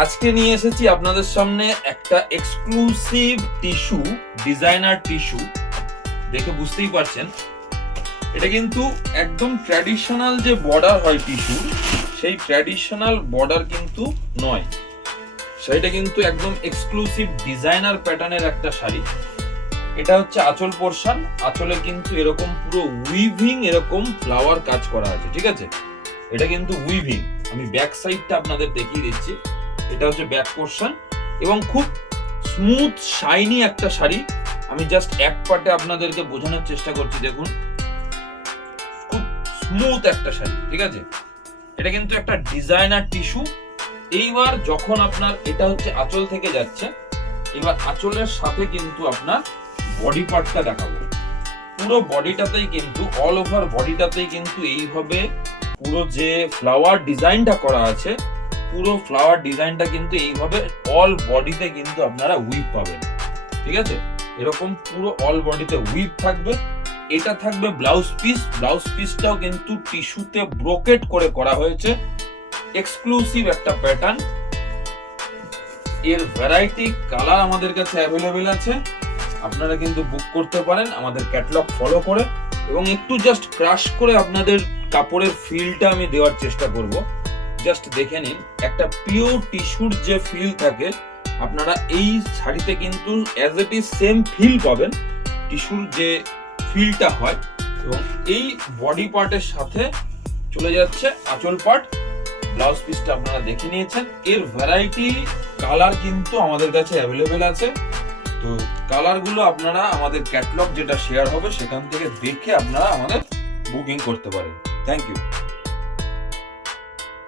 আজকে নিয়ে এসেছি আপনাদের সামনে একটা এক্সক্লুসিভ টিস্যু, ডিজাইনার টিস্যু। দেখে বুঝতেই পারছেন এটা কিন্তু একদম ট্র্যাডিশনাল যে বর্ডার হয় টিস্যু, সেই ট্র্যাডিশনাল বর্ডার কিন্তু নয়, সেটা কিন্তু একদম এক্সক্লুসিভ ডিজাইনার প্যাটার্নের একটা শাড়ি। এটা হচ্ছে আঁচল পোরশন। আঁচলে কিন্তু এরকম পুরো উইভিং, এরকম ফ্লাওয়ার কাজ করা আছে, ঠিক আছে? এটা কিন্তু উইভিং। আমি ব্যাক সাইডটা আপনাদের দেখিয়ে দিচ্ছি। এটা হচ্ছে ব্যাক পোরশন এবং খুব স্মুথ শাইনি একটা শাড়ি। আমি জাস্ট এক পার্টে আপনাদেরকে বোঝানোর চেষ্টা করছি। দেখুন, খুব স্মুথ একটা শাড়ি, ঠিক আছে? এটা কিন্তু একটা ডিজাইনার টিস্যু। এইবার যখন আপনার এটা হচ্ছে আঁচল থেকে যাচ্ছে, এবার আঁচলের সাথে কিন্তু আপনার বডি পার্টটা দেখাবো। পুরো বডিটাতেই কিন্তু, অল ওভার বডিটাতেই কিন্তু এইভাবে পুরো যে ফ্লাওয়ার ডিজাইনটা করা আছে, পুরো ফ্লাওয়ার ডিজাইনটা কিন্তু এইভাবে অল বডিতে কিন্তু আপনারা উইভ পাবেন, ঠিক আছে? এরকম পুরো অল বডিতে উইভ থাকবে। এটা থাকবে ব্লাউজ পিস। ব্লাউজ পিসটাও কিন্তু টিস্যুতে ব্রোকেট করে করা হয়েছে। এক্সক্লুসিভ একটা প্যাটার্ন। এর ভ্যারাইটি কালার আমাদের কাছে অ্যাভেলেবেল আছে। আপনারা কিন্তু বুক করতে পারেন আমাদের ক্যাটালগ ফলো করে, এবং একটু জাস্ট ক্রাশ করে আপনাদের কাপড়ের ফিলটা আমি দেওয়ার চেষ্টা করব। জাস্ট দেখে নিন, একটা পিওর টিস্যুর যে ফিল থাকে আপনারা এই শাড়িতে কিন্তু as it is same feel পাবেন, টিস্যুর যে ফিলটা হয়। এবং এই বডি পার্টের সাথে চলে যাচ্ছে আঁচল পার্ট। ব্লাউজ পিসটা আপনারা দেখে নিয়েছেন। এর ভ্যারাইটি কালার কিন্তু আমাদের কাছে অ্যাভেলেবেল আছে। তো কালারগুলো আপনারা আমাদের ক্যাটালগ যেটা শেয়ার হবে সেখান থেকে দেখে আপনারা আমাদের বুকিং করতে পারেন। Thank you.